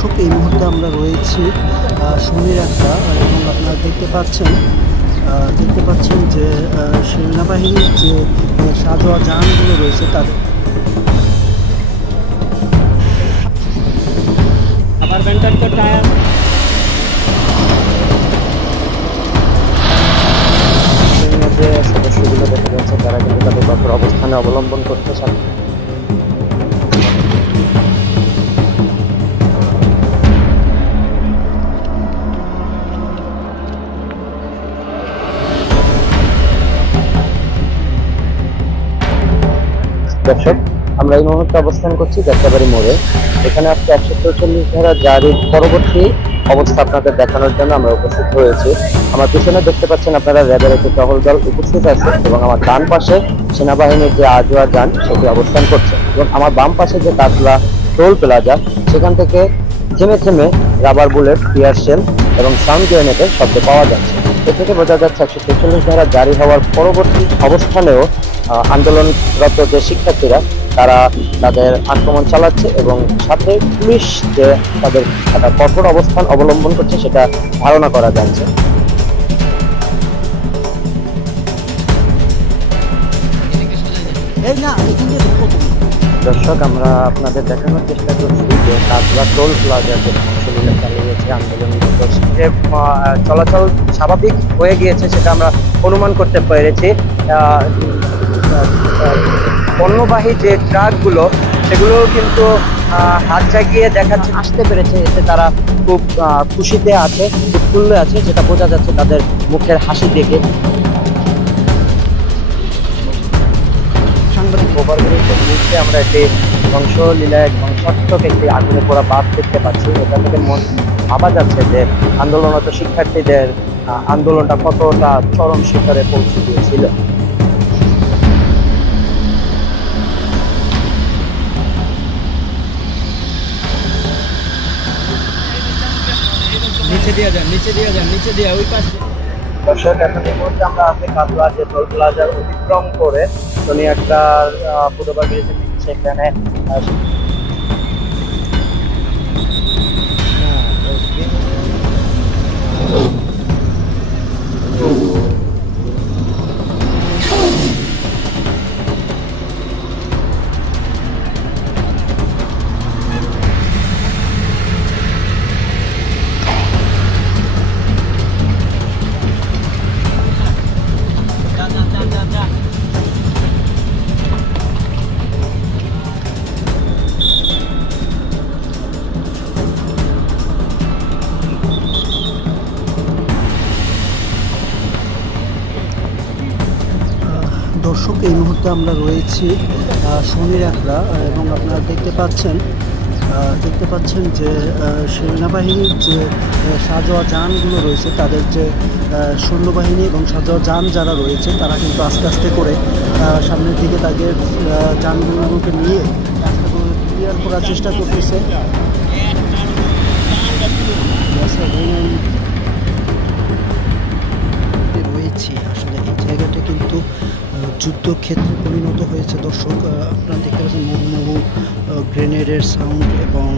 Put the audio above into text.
দর্শক, এই মুহূর্তে আমরা রয়েছি শনির একটা, এবং আপনারা দেখতে পাচ্ছেন যে সেনাবাহিনীর যে সাজোয়া যানগুলো রয়েছে তাদের আবার বেন্টার তো টায়ার যে সদস্যগুলো দেখা যাচ্ছে তারা কিন্তু তাদের কঠোর অবস্থানে অবলম্বন করতে চান। দর্শক, আমরা এই মুহূর্তে অবস্থান করছি যাত্রাবাড়ি মোড়ে। এখানে আজকে 144 ধারা জারির পরবর্তী অবস্থা আপনাদের দেখানোর জন্য আমরা উপস্থিত হয়েছি। আমার পিছনে দেখতে পাচ্ছেন আপনারা র্যাবের একটি টহল দল উপস্থিত আছে, এবং আমার ডান পাশে সেনাবাহিনীর যে আজোয়া যান সেটি অবস্থান করছে, এবং আমার বাম পাশে যে কাতলা টোল প্লাজা সেখান থেকে থেমে থেমে রাবার বুলেট, টিয়ার শেল এবং সাউন্ড গ্রেনেডের শব্দ পাওয়া যাচ্ছে। এ থেকে বোঝা যাচ্ছে 146 ধারা জারি হওয়ার পরবর্তী অবস্থানেও আন্দোলনরত যে শিক্ষার্থীরা তারা তাদের আক্রমণ চালাচ্ছে, এবং সাথে পুলিশ যে তাদের একটা কঠোর অবস্থান অবলম্বন করছে সেটা ধারণা করা যাচ্ছে। দর্শক, আমরা আপনাদের দেখানোর চেষ্টা করছি যে কাতলা টোল প্লাজা যে ধ্বংসলীলা চালিয়েছে আন্দোলন, যে চলাচল স্বাভাবিক হয়ে গিয়েছে সেটা আমরা অনুমান করতে পেরেছি। পণ্যবাহী যে ট্রাকগুলো সেগুলো কিন্তু হাত জাগিয়ে দেখাচ্ছে, আসতে পেরেছে, এতে তারা খুব খুশিতে আছে, উৎফুল্ল আছে, যেটা বোঝা যাচ্ছে তাদের মুখের হাসি দেখে। সাংবাদিক ওভারব্রিজের নিচে আমরা একটি ধ্বংসলীলায় ধ্বংসাত্মক একটি আগুনে পোড়া বাঁধ দেখতে পাচ্ছি। এটা থেকে ভাবা যাচ্ছে যে আন্দোলনরত শিক্ষার্থীদের আন্দোলনটা কতটা চরম শিখরে পৌঁছে গিয়েছিল। নিচে দিয়া ওই পাশে। দর্শক, এখন এই মুহূর্তে আমরা আছি কাতলা যে টোল প্লাজার অতিক্রম করে শনি একটা পূর্ববার ব্রিজের সেখানে দর্শক, এই মুহূর্তে আমরা রয়েছি শনির একটা, এবং আপনারা দেখতে পাচ্ছেন যে সেনাবাহিনীর যে সাজোয়া যানগুলো রয়েছে তাদের যে সৈন্যবাহিনী এবং সাজোয়া যান যারা রয়েছে তারা কিন্তু আস্তে আস্তে করে সামনের দিকে তাদের যানগুলোকে নিয়ে রাস্তাগুলো ক্লিয়ার করার চেষ্টা করতেছে। রয়েছি আসলে এই জায়গাটা কিন্তু যুদ্ধক্ষেত্রে পরিণত হয়েছে। দর্শক, আপনারা দেখতে পাচ্ছেন মুহুর্মুহু গ্রেনেডের সাউন্ড এবং